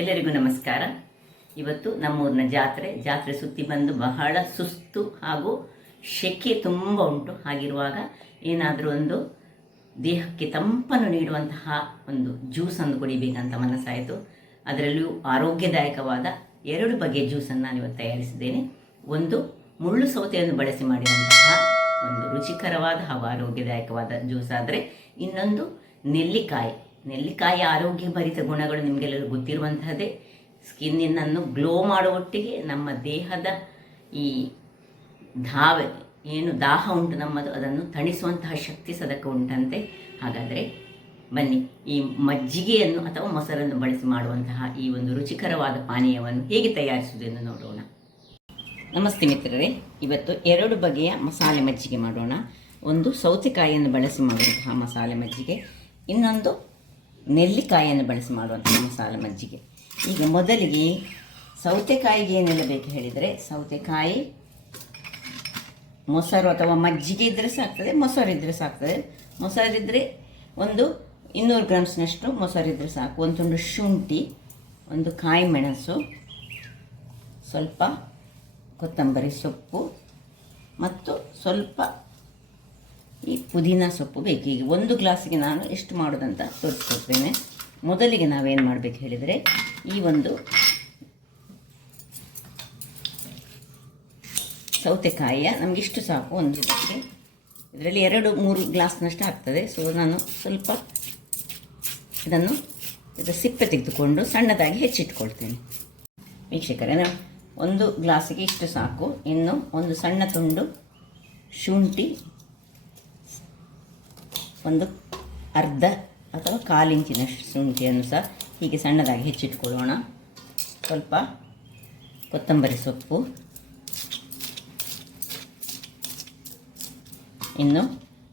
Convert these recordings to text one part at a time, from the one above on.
ಎಲ್ಲರಿಗೂ ನಮಸ್ಕಾರ. ಇವತ್ತು ನಮ್ಮೂರಿನ ಜಾತ್ರೆ ಸುತ್ತಿ ಬಂದು ಬಹಳ ಸುಸ್ತು ಹಾಗೂ ಶೆಕೆ ತುಂಬ ಉಂಟು. ಹಾಗಿರುವಾಗ ಏನಾದರೂ ಒಂದು ದೇಹಕ್ಕೆ ತಂಪನ್ನು ನೀಡುವಂತಹ ಒಂದು ಜ್ಯೂಸನ್ನು ಕುಡಿಬೇಕಂತ ಮನಸ್ಸಾಯಿತು. ಅದರಲ್ಲಿಯೂ ಆರೋಗ್ಯದಾಯಕವಾದ 2 ಬಗೆಯ ಜ್ಯೂಸನ್ನು ನಾನು ಇವತ್ತು ತಯಾರಿಸಿದ್ದೇನೆ. ಒಂದು ಮುಳ್ಳು ಸೌತೆಯನ್ನು ಬಳಸಿ ಮಾಡಿದಂತಹ ಒಂದು ರುಚಿಕರವಾದ ಹಾಗೂ ಆರೋಗ್ಯದಾಯಕವಾದ ಜ್ಯೂಸ್ ಆದರೆ, ಇನ್ನೊಂದು ನೆಲ್ಲಿಕಾಯಿ ಆರೋಗ್ಯಭರಿತ ಗುಣಗಳು ನಿಮಗೆಲ್ಲರೂ ಗೊತ್ತಿರುವಂತಹದ್ದೇ. ಸ್ಕಿನ್ನನ್ನು ಗ್ಲೋ ಮಾಡುವೊಟ್ಟಿಗೆ ನಮ್ಮ ದೇಹದ ಈ ದಾಹ ಉಂಟು ನಮ್ಮದು, ಅದನ್ನು ತಣಿಸುವಂತಹ ಶಕ್ತಿ ಸದಕ್ಕೆ ಉಂಟಂತೆ. ಹಾಗಾದರೆ ಬನ್ನಿ, ಈ ಮಜ್ಜಿಗೆಯನ್ನು ಅಥವಾ ಮೊಸರನ್ನು ಬಳಸಿ ಮಾಡುವಂತಹ ಈ ಒಂದು ರುಚಿಕರವಾದ ಪಾನೀಯವನ್ನು ಹೇಗೆ ತಯಾರಿಸುವುದೆಂದು ನೋಡೋಣ. ನಮಸ್ತೆ ಮಿತ್ರರೇ, ಇವತ್ತು 2 ಬಗೆಯ ಮಸಾಲೆ ಮಜ್ಜಿಗೆ ಮಾಡೋಣ. ಒಂದು ಸೌತೆಕಾಯಿಯನ್ನು ಬಳಸಿ ಮಾಡುವಂತಹ ಮಸಾಲೆ ಮಜ್ಜಿಗೆ, ಇನ್ನೊಂದು ನೆಲ್ಲಿಕಾಯಿಯನ್ನು ಬಳಸಿ ಮಾಡುವಂತಹ ಮಸಾಲೆ ಮಜ್ಜಿಗೆ. ಈಗ ಮೊದಲಿಗೆ ಸೌತೆಕಾಯಿಗೆ ಏನೆಲ್ಲ ಬೇಕು ಹೇಳಿದರೆ, ಸೌತೆಕಾಯಿ, ಮೊಸರು ಅಥವಾ ಮಜ್ಜಿಗೆ ಇದ್ದರೆ ಸಾಕ್ತದೆ, ಮೊಸರಿದ್ದರೆ ಸಾಕ್ತದೆ. ಮೊಸರಿದ್ದರೆ ಒಂದು 200 ಗ್ರಾಮ್ಸ್ನಷ್ಟು ಮೊಸರಿದ್ದರೆ ಸಾಕು. ಒಂದು ತುಂಡು ಶುಂಠಿ, ಒಂದು ಕಾಯಿ ಮೆಣಸು, ಸ್ವಲ್ಪ ಕೊತ್ತಂಬರಿ ಸೊಪ್ಪು ಮತ್ತು ಸ್ವಲ್ಪ ಈ ಪುದೀನ ಸೊಪ್ಪು ಬೇಕು. ಈಗ 1 ಗ್ಲಾಸಿಗೆ ನಾನು ಎಷ್ಟು ಮಾಡೋದಂತ ತೋರಿಸ್ಕೊಡ್ತೇನೆ. ಮೊದಲಿಗೆ ನಾವೇನು ಮಾಡಬೇಕು ಹೇಳಿದರೆ, ಈ ಒಂದು ಸೌತೆಕಾಯಿಯ ನಮಗೆ ಇಷ್ಟು ಸಾಕು ಒಂದು ಇದಕ್ಕೆ. ಇದರಲ್ಲಿ 2-3 ಗ್ಲಾಸ್ನಷ್ಟು ಆಗ್ತದೆ. ಸೊ ನಾನು ಸ್ವಲ್ಪ ಇದು ಸಿಪ್ಪೆ ತೆಗೆದುಕೊಂಡು ಸಣ್ಣದಾಗಿ ಹೆಚ್ಚಿಟ್ಕೊಳ್ತೇನೆ. ವೀಕ್ಷಕರೇ, 1 ಗ್ಲಾಸಿಗೆ ಇಷ್ಟು ಸಾಕು. ಇನ್ನು ಒಂದು ಸಣ್ಣ ತುಂಡು ಶುಂಠಿ, ಒಂದು ಅರ್ಧ ಅಥವಾ 1/4 ಇಂಚಿನಷ್ಟು ಶುಂಠಿಯನ್ನು ಸಹ ಹೀಗೆ ಸಣ್ಣದಾಗಿ ಹೆಚ್ಚಿಟ್ಕೊಳ್ಳೋಣ. ಸ್ವಲ್ಪ ಕೊತ್ತಂಬರಿ ಸೊಪ್ಪು, ಇನ್ನು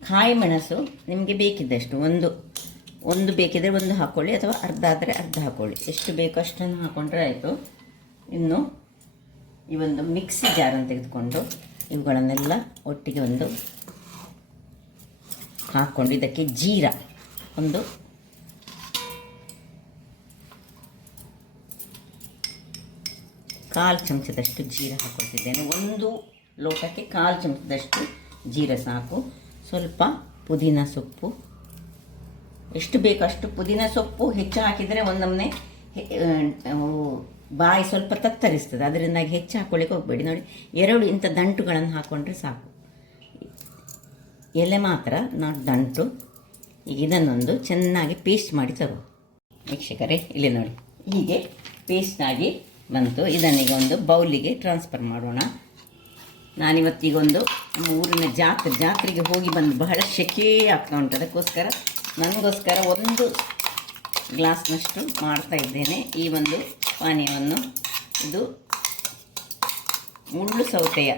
ಕಾಯಿ ಮೆಣಸು ನಿಮಗೆ ಬೇಕಿದ್ದಷ್ಟು, ಒಂದು ಬೇಕಿದ್ದರೆ 1 ಹಾಕ್ಕೊಳ್ಳಿ ಅಥವಾ ಅರ್ಧ ಆದರೆ ಅರ್ಧ ಹಾಕ್ಕೊಳ್ಳಿ. ಎಷ್ಟು ಬೇಕು ಅಷ್ಟನ್ನು ಹಾಕ್ಕೊಂಡ್ರೆ ಆಯಿತು. ಇನ್ನು ಈ ಒಂದು ಮಿಕ್ಸಿ ಜಾರನ್ನು ತೆಗೆದುಕೊಂಡು ಇವುಗಳನ್ನೆಲ್ಲ ಒಟ್ಟಿಗೆ ಒಂದು ಹಾಕ್ಕೊಂಡು, ಇದಕ್ಕೆ ಜೀರ ಒಂದು 1/4 ಚಮಚದಷ್ಟು ಜೀರ ಹಾಕ್ಕೊಳ್ತಿದ್ದೇನೆ. 1 ಲೋಟಕ್ಕೆ 1/4 ಚಮಚದಷ್ಟು ಜೀರ ಸಾಕು. ಸ್ವಲ್ಪ ಪುದೀನ ಸೊಪ್ಪು, ಎಷ್ಟು ಬೇಕು ಅಷ್ಟು. ಪುದೀನ ಸೊಪ್ಪು ಹೆಚ್ಚು ಹಾಕಿದರೆ ಒಂದೊಮ್ಮೆ ಬಾಯಿ ಸ್ವಲ್ಪ ತತ್ತರಿಸ್ತದೆ, ಅದರಿಂದಾಗಿ ಹೆಚ್ಚು ಹಾಕ್ಕೊಳ್ಳಿಕ್ಕೆ ಹೋಗಬೇಡಿ. ನೋಡಿ, 2 ಇಂಥ ದಂಟುಗಳನ್ನು ಹಾಕ್ಕೊಂಡ್ರೆ ಸಾಕು. ಎಲೆ ಮಾತ್ರ, ನಾಟ್ ದಂಟು. ಈಗ ಇದನ್ನೊಂದು ಚೆನ್ನಾಗಿ ಪೇಸ್ಟ್ ಮಾಡಿ ತಗೋ. ವೀಕ್ಷಕರೇ, ಇಲ್ಲಿ ನೋಡಿ, ಹೀಗೆ ಪೇಸ್ಟಾಗಿ ಬಂತು. ಇದನ್ನೀಗ ಒಂದು ಬೌಲಿಗೆ ಟ್ರಾನ್ಸ್ಫರ್ ಮಾಡೋಣ. ನಾನಿವತ್ತೀಗ ಒಂದು ನಮ್ಮ ಊರಿನ ಜಾತ್ರೆಗೆ ಹೋಗಿ ಬಂದು ಬಹಳ ಶೆಕೆ ಆಗ್ತಾ ಉಂಟು. ಅದಕ್ಕೋಸ್ಕರ ನನಗೋಸ್ಕರ 1 ಗ್ಲಾಸ್ನಷ್ಟು ಮಾಡ್ತಾ ಇದ್ದೇನೆ ಈ ಒಂದು ಪಾನೀಯವನ್ನು. ಇದು ಮುಳ್ಳು ಸೌತೆಯ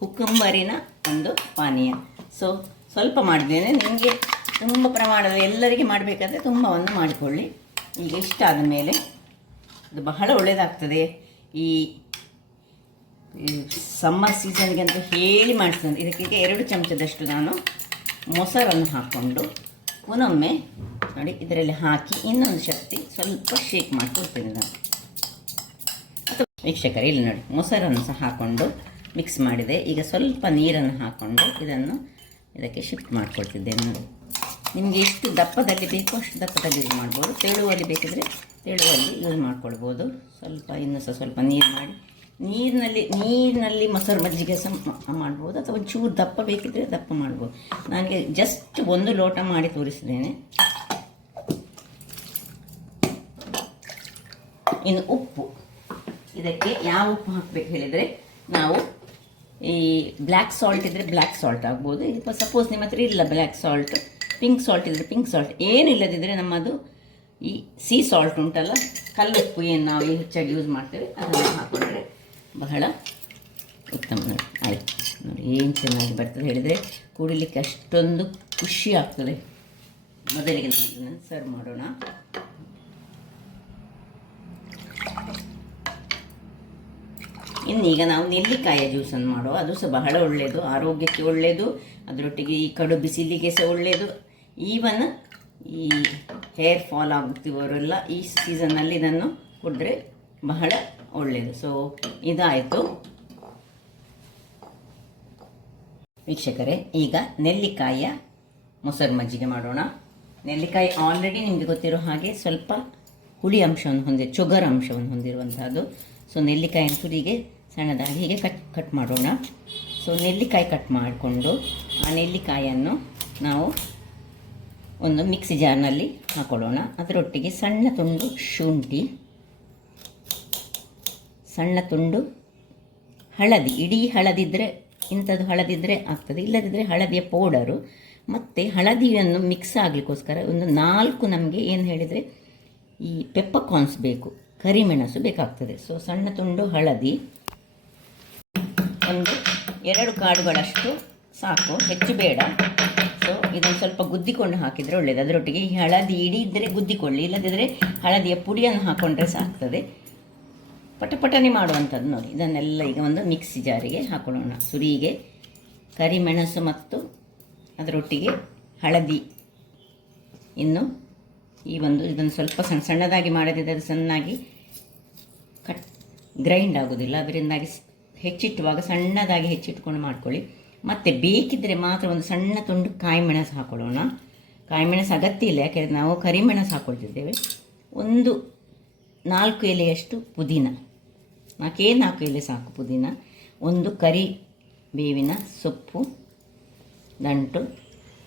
ಕುಕ್ಕಂಬರಿನ ಒಂದು ಪಾನೀಯ. ಸೊ ಸ್ವಲ್ಪ ಮಾಡಿದ್ದೇನೆ. ನಿಮಗೆ ತುಂಬ ಪ್ರಮಾಣದ ಎಲ್ಲರಿಗೆ ಮಾಡಬೇಕಾದ್ರೆ ತುಂಬವನ್ನು ಮಾಡಿಕೊಳ್ಳಿ. ಈಗ ಇಷ್ಟ ಆದ ಮೇಲೆ ಇದು ಬಹಳ ಒಳ್ಳೆಯದಾಗ್ತದೆ. ಈ ಸಮ್ಮರ್ ಸೀಸನ್ಗೆ ಅಂತ ಹೇಳಿ ಮಾಡಿಸ್ತೇನೆ. ಇದಕ್ಕೆ 2 ಚಮಚದಷ್ಟು ನಾನು ಮೊಸರನ್ನು ಹಾಕ್ಕೊಂಡು ಪುನೊಮ್ಮೆ ನೋಡಿ ಇದರಲ್ಲಿ ಹಾಕಿ ಇನ್ನೊಂದು ಶಕ್ತಿ ಸ್ವಲ್ಪ ಶೇಕ್ ಮಾಡಿಕೊಡ್ತೇನೆ ನಾನು. ಅಥವಾ ವೀಕ್ಷಕರೇ, ಇಲ್ಲಿ ನೋಡಿ, ಮೊಸರನ್ನು ಸಹ ಹಾಕ್ಕೊಂಡು ಮಿಕ್ಸ್ ಮಾಡಿದೆ. ಈಗ ಸ್ವಲ್ಪ ನೀರನ್ನು ಹಾಕ್ಕೊಂಡು ಇದಕ್ಕೆ ಶಿಫ್ಟ್ ಮಾಡಿಕೊಳ್ತಿದ್ದೇನೆ. ನೋಡಿ, ನಿಮಗೆ ಎಷ್ಟು ದಪ್ಪದಲ್ಲಿ ಬೇಕೋ ಅಷ್ಟು ದಪ್ಪದಲ್ಲಿ ಯೂಸ್ ಮಾಡ್ಬೋದು. ತೆಳುವಲ್ಲಿ ಬೇಕಿದ್ರೆ ತೆಳುವಲ್ಲಿ ಯೂಸ್ ಮಾಡ್ಕೊಳ್ಬೋದು. ಇನ್ನೂ ಸ್ವಲ್ಪ ನೀರು ಮಾಡಿ, ನೀರಿನಲ್ಲಿ ಮೊಸರು ಮಜ್ಜಿಗೆ ಸಹ ಮಾಡ್ಬೋದು, ಅಥವಾ ಒಂಚೂರು ದಪ್ಪ ಬೇಕಿದ್ರೆ ದಪ್ಪ ಮಾಡ್ಬೋದು. ನನಗೆ ಜಸ್ಟ್ 1 ಲೋಟ ಮಾಡಿ ತೋರಿಸಿದ್ದೇನೆ. ಇನ್ನು ಉಪ್ಪು, ಇದಕ್ಕೆ ಯಾವ ಉಪ್ಪು ಹಾಕಬೇಕು ಹೇಳಿದರೆ, ನಾವು ಈ ಬ್ಲ್ಯಾಕ್ ಸಾಲ್ಟ್ ಇದ್ದರೆ ಬ್ಲ್ಯಾಕ್ ಸಾಲ್ಟ್ ಆಗ್ಬೋದು. ಇದು ಸಪೋಸ್ ನಿಮ್ಮ ಹತ್ರ ಇಲ್ಲ ಬ್ಲ್ಯಾಕ್ ಸಾಲ್ಟ್, ಪಿಂಕ್ ಸಾಲ್ಟ್ ಇದ್ದರೆ ಪಿಂಕ್ ಸಾಲ್ಟ್, ಏನಿಲ್ಲದಿದ್ದರೆ ನಮ್ಮದು ಈ ಸೀ ಸಾಲ್ಟ್ ಉಂಟಲ್ಲ, ಕಲ್ಲುಪ್ಪು, ಏನು ನಾವು ಹೆಚ್ಚಾಗಿ ಯೂಸ್ ಮಾಡ್ತೇವೆ, ಅದನ್ನು ಹಾಕೊಂಡ್ರೆ ಬಹಳ ಉತ್ತಮ. ನೋಡಿ, ಆಯಿತು. ನೋಡಿ ಏನು ಚೆನ್ನಾಗಿ ಬರ್ತದೆ ಹೇಳಿದರೆ, ಕುಡಿಲಿಕ್ಕೆ ಅಷ್ಟೊಂದು ಖುಷಿ ಆಗ್ತದೆ. ಮೊದಲಿಗೆ ನಾವು ಸರ್ವ್ ಮಾಡೋಣ. ಇನ್ನೀಗ ನಾವು ನೆಲ್ಲಿಕಾಯಿಯ ಜ್ಯೂಸನ್ನು ಮಾಡುವ. ಅದು ಸಹ ಬಹಳ ಒಳ್ಳೆಯದು, ಆರೋಗ್ಯಕ್ಕೆ ಒಳ್ಳೆಯದು. ಅದರೊಟ್ಟಿಗೆ ಈ ಕಡು ಬಿಸಿಲಿಗೆ ಸಹ ಒಳ್ಳೆಯದು. ಈವನ್ ಈ ಹೇರ್ ಫಾಲ್ ಆಗುತ್ತಿರೋರೆಲ್ಲ ಈ ಸೀಸನ್ನಲ್ಲಿ ಇದನ್ನು ಕುಡಿದ್ರೆ ಬಹಳ ಒಳ್ಳೆಯದು. ಸೊ ಇದಾಯಿತು ವೀಕ್ಷಕರೇ. ಈಗ ನೆಲ್ಲಿಕಾಯಿಯ ಮೊಸರು ಮಜ್ಜಿಗೆ ಮಾಡೋಣ. ನೆಲ್ಲಿಕಾಯಿ ಆಲ್ರೆಡಿ ನಿಮಗೆ ಗೊತ್ತಿರೋ ಹಾಗೆ ಸ್ವಲ್ಪ ಹುಳಿ ಅಂಶವನ್ನು ಚೊಗರ ಅಂಶವನ್ನು ಹೊಂದಿರುವಂತಹದ್ದು. ಸೊ ನೆಲ್ಲಿಕಾಯಿನ ತುದಿಗೆ ಸಣ್ಣದಾಗಿ ಹೀಗೆ ಕಟ್ ಮಾಡೋಣ. ಸೊ ನೆಲ್ಲಿಕಾಯಿ ಕಟ್ ಮಾಡಿಕೊಂಡು ಆ ನೆಲ್ಲಿಕಾಯಿಯನ್ನು ನಾವು ಒಂದು ಮಿಕ್ಸಿ ಜಾರ್ನಲ್ಲಿ ಹಾಕೊಳ್ಳೋಣ. ಅದರೊಟ್ಟಿಗೆ ಸಣ್ಣ ತುಂಡು ಶುಂಠಿ, ಸಣ್ಣ ತುಂಡು ಹಳದಿ, ಇಡೀ ಹಳದಿದ್ದರೆ ಇಂಥದ್ದು ಹಳದಿದ್ದರೆ ಆಗ್ತದೆ, ಇಲ್ಲದಿದ್ದರೆ ಹಳದಿಯ ಪೌಡರು, ಮತ್ತು ಹಳದಿಯನ್ನು ಮಿಕ್ಸ್ ಆಗಲಿಕ್ಕೋಸ್ಕರ ಒಂದು 4 ನಮಗೆ ಏನು ಹೇಳಿದರೆ ಈ ಪೆಪ್ಪರ್ಕಾರ್ನ್ಸ್ ಬೇಕು, ಕರಿಮೆಣಸು ಬೇಕಾಗ್ತದೆ. ಸೊ ಸಣ್ಣ ತುಂಡು ಹಳದಿ, ಒಂದು 2 ಕಾಳುಗಳಷ್ಟು ಸಾಕು, ಹೆಚ್ಚು ಬೇಡ. ಸೊ ಇದನ್ನು ಸ್ವಲ್ಪ ಗುದ್ದಿಕೊಂಡು ಹಾಕಿದರೆ ಒಳ್ಳೆಯದು. ಅದರೊಟ್ಟಿಗೆ ಈ ಹಳದಿ ಇಡೀ ಇದ್ದರೆ ಗುದ್ದಿಕೊಳ್ಳಿ, ಇಲ್ಲದಿದ್ದರೆ ಹಳದಿಯ ಪುಡಿಯನ್ನು ಹಾಕ್ಕೊಂಡ್ರೆ ಸಾಕ್ತದೆ. ಪಟಪಟನೆ ಮಾಡುವಂಥದ್ದು ನೋಡಿ. ಇದನ್ನೆಲ್ಲ ಈಗ ಒಂದು ಮಿಕ್ಸಿ ಜಾರಿಗೆ ಹಾಕೊಳ್ಳೋಣ. ಸುರಿಗೆ ಕರಿಮೆಣಸು ಮತ್ತು ಅದರೊಟ್ಟಿಗೆ ಹಳದಿ, ಇನ್ನು ಇದನ್ನು ಸ್ವಲ್ಪ ಸಣ್ಣದಾಗಿ ಮಾಡದಿದ್ದರೆ ಅದು ಸಣ್ಣಾಗಿ ಗ್ರೈಂಡ್ ಆಗೋದಿಲ್ಲ. ಅದರಿಂದಾಗಿ ಹೆಚ್ಚಿಟ್ಟುವಾಗ ಸಣ್ಣದಾಗಿ ಹೆಚ್ಚಿಟ್ಕೊಂಡು ಮಾಡ್ಕೊಳ್ಳಿ. ಮತ್ತು ಬೇಕಿದ್ದರೆ ಮಾತ್ರ ಒಂದು ಸಣ್ಣ ತುಂಡು ಕಾಯಿಮೆಣಸು ಹಾಕೊಳ್ಳೋಣ. ಕಾಯಿಮೆಣಸು ಅಗತ್ಯ ಇಲ್ಲ, ಯಾಕೆಂದರೆ ನಾವು ಕರಿಮೆಣಸು ಹಾಕ್ಕೊಳ್ತಿದ್ದೇವೆ. ಒಂದು 4 ಎಲೆಯಷ್ಟು ಪುದೀನ, 4 ಎಲೆ ಸಾಕು ಪುದೀನ. ಒಂದು ಬೇವಿನ ಸೊಪ್ಪು ದಂಟು,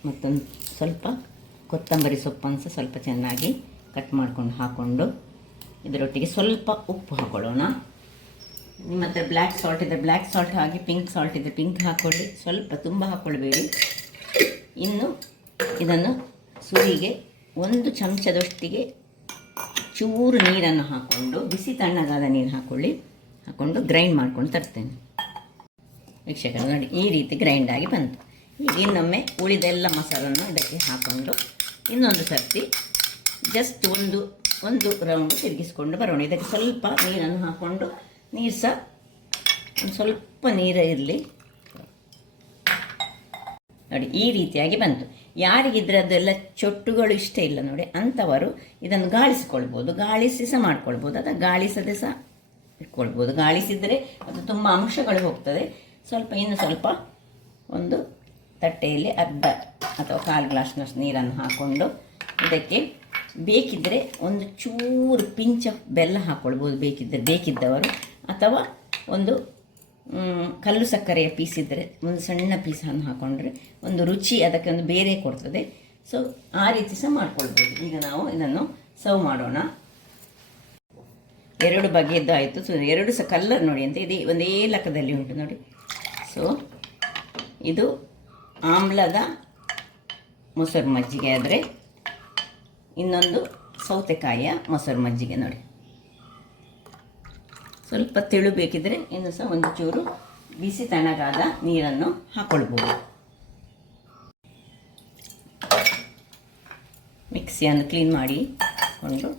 ಮತ್ತೊಂದು ಸ್ವಲ್ಪ ಕೊತ್ತಂಬರಿ ಸೊಪ್ಪನ್ನು ಸಹ ಸ್ವಲ್ಪ ಚೆನ್ನಾಗಿ ಕಟ್ ಮಾಡ್ಕೊಂಡು ಹಾಕ್ಕೊಂಡು ಇದರೊಟ್ಟಿಗೆ ಸ್ವಲ್ಪ ಉಪ್ಪು ಹಾಕ್ಕೊಳ್ಳೋಣ. ನಿಮ್ಮ ಹತ್ರ ಬ್ಲ್ಯಾಕ್ ಸಾಲ್ಟ್ ಇದ್ದರೆ ಬ್ಲ್ಯಾಕ್ ಸಾಲ್ಟ್ ಹಾಕಿ, ಪಿಂಕ್ ಸಾಲ್ಟ್ ಇದ್ದರೆ ಪಿಂಕ್ ಹಾಕ್ಕೊಳ್ಳಿ, ಸ್ವಲ್ಪ ತುಂಬ ಹಾಕ್ಕೊಳ್ಬೇಡಿ. ಇನ್ನು ಇದನ್ನು ಸುರಿಗೆ 1 ಚಮಚದಷ್ಟಿಗೆ ಚೂರು ನೀರನ್ನು ಹಾಕ್ಕೊಂಡು, ಬಿಸಿ ತಣ್ಣಗಾದ ನೀರು ಹಾಕ್ಕೊಂಡು ಗ್ರೈಂಡ್ ಮಾಡ್ಕೊಂಡು ತರ್ತೇನೆ. ವೀಕ್ಷಕರು ನೋಡಿ, ಈ ರೀತಿ ಗ್ರೈಂಡ್ ಆಗಿ ಬಂತು. ಈಗ ಇನ್ನೊಮ್ಮೆ ಉಳಿದೆಲ್ಲ ಮಸಾಲನ್ನು ಇದಕ್ಕೆ ಹಾಕ್ಕೊಂಡು ಇನ್ನೊಂದು ಸರ್ತಿ ಜಸ್ಟ್ ಒಂದು ರೌಂಡ್ ತಿರುಗಿಸ್ಕೊಂಡು ಬರೋಣ. ಇದಕ್ಕೆ ಸ್ವಲ್ಪ ನೀರನ್ನು ಹಾಕ್ಕೊಂಡು, ನೀರು ಸಹ ಒಂದು ಸ್ವಲ್ಪ ನೀರು ಇರಲಿ ನೋಡಿ. ಈ ರೀತಿಯಾಗಿ ಬಂತು. ಯಾರಿಗಿದ್ರೆ ಅದೆಲ್ಲ ಚೊಟ್ಟುಗಳು ಇಷ್ಟ ಇಲ್ಲ ನೋಡಿ, ಅಂಥವರು ಇದನ್ನು ಗಾಳಿಸಿಕೊಳ್ಬೋದು, ಗಾಳಿಸಿ ಸಹ ಮಾಡ್ಕೊಳ್ಬೋದು, ಅಥವಾ ಗಾಳಿಸದೆ ಸಹ ಇಟ್ಕೊಳ್ಬೋದು. ಗಾಳಿಸಿದರೆ ಅದು ತುಂಬ ಅಂಶಗಳು ಹೋಗ್ತದೆ. ಇನ್ನು ಸ್ವಲ್ಪ ಒಂದು ತಟ್ಟೆಯಲ್ಲಿ ಅರ್ಧ ಅಥವಾ 1/4 ಗ್ಲಾಸ್ನಷ್ಟು ನೀರನ್ನು ಹಾಕ್ಕೊಂಡು ಇದಕ್ಕೆ ಬೇಕಿದ್ದರೆ ಒಂದು ಚೂರು ಪಿಂಚ್ ಆಫ್ ಬೆಲ್ಲ ಹಾಕ್ಕೊಳ್ಬೋದು ಬೇಕಿದ್ದವರು, ಅಥವಾ ಒಂದು ಕಲ್ಲು ಸಕ್ಕರೆಯ ಪೀಸ್ ಇದ್ದರೆ ಒಂದು ಸಣ್ಣ ಪೀಸನ್ನು ಹಾಕ್ಕೊಂಡ್ರೆ ಒಂದು ರುಚಿ ಅದಕ್ಕೆ ಒಂದು ಬೇರೆ ಕೊಡ್ತದೆ. ಸೊ ಆ ರೀತಿ ಸಹ ಮಾಡ್ಕೊಳ್ಬೋದು. ಈಗ ನಾವು ಇದನ್ನು ಸರ್ವ್ ಮಾಡೋಣ. 2 ಬಗೆಯದ್ದು ಆಯಿತು. ಸೊ 2 ಸಹ ಕಲ್ಲರ್ ನೋಡಿ ಅಂತ ಇದು ಒಂದೇ ಲೆಕ್ಕದಲ್ಲಿ ಉಂಟು ನೋಡಿ. ಸೊ ಇದು ಆಮ್ಲದ ಮೊಸರು ಮಜ್ಜಿಗೆ ಆದರೆ, ಇನ್ನೊಂದು ಸೌತೆಕಾಯಿಯ ಮೊಸರು ಮಜ್ಜಿಗೆ ನೋಡಿ. ಸ್ವಲ್ಪ ತೆಳು ಬೇಕಿದ್ದರೆ ಇನ್ನು ಸಹ ಒಂದು ಚೂರು ಬಿಸಿ ತಣ್ಣಗಾದ ನೀರನ್ನು ಹಾಕ್ಕೊಳ್ಬೋದು. ಮಿಕ್ಸಿಯನ್ನು ಕ್ಲೀನ್ ಮಾಡಿಕೊಂಡು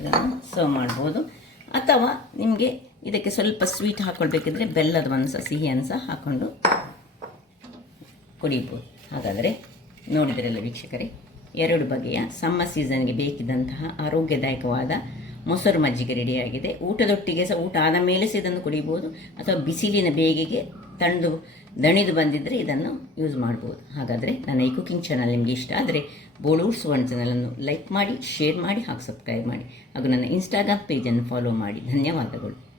ಇದನ್ನು ಸರ್ವ್ ಮಾಡ್ಬೋದು. ಅಥವಾ ನಿಮಗೆ ಇದಕ್ಕೆ ಸ್ವಲ್ಪ ಸ್ವೀಟ್ ಹಾಕ್ಕೊಳ್ಬೇಕಿದ್ರೆ ಬೆಲ್ಲದ ಸಹ ಸಿಹಿಯನ್ನು ಸಹ ಹಾಕ್ಕೊಂಡು ಕುಡಿಬೋದು. ಹಾಗಾದರೆ ನೋಡಿದ್ರಲ್ಲ ವೀಕ್ಷಕರೇ, 2 ಬಗೆಯ ಸಮ್ಮರ್ ಸೀಸನ್ಗೆ ಬೇಕಿದ್ದಂತಹ ಆರೋಗ್ಯದಾಯಕವಾದ ಮೊಸರು ಮಜ್ಜಿಗೆ ರೆಡಿಯಾಗಿದೆ. ಊಟದೊಟ್ಟಿಗೆ ಸಹ, ಊಟ ಆದ ಮೇಲೆ ಸಹ ಇದನ್ನು ಕುಡಿಬೋದು, ಅಥವಾ ಬಿಸಿಲಿನ ಬೇಗೆಗೆ ದಣಿದು ಬಂದಿದ್ದರೆ ಇದನ್ನು ಯೂಸ್ ಮಾಡ್ಬೋದು. ಹಾಗಾದರೆ ನನ್ನ ಈ ಕುಕಿಂಗ್ ಚಾನಲ್ ನಿಮಗೆ ಇಷ್ಟ ಆದರೆ ಬೋಳೂರು ಸುವರ್ಣ ಚಾನಲನ್ನು ಲೈಕ್ ಮಾಡಿ, ಶೇರ್ ಮಾಡಿ, ಹಾಗೂ ಸಬ್ಸ್ಕ್ರೈಬ್ ಮಾಡಿ, ಹಾಗೂ ನನ್ನ ಇನ್ಸ್ಟಾಗ್ರಾಮ್ ಪೇಜನ್ನು ಫಾಲೋ ಮಾಡಿ. ಧನ್ಯವಾದಗಳು.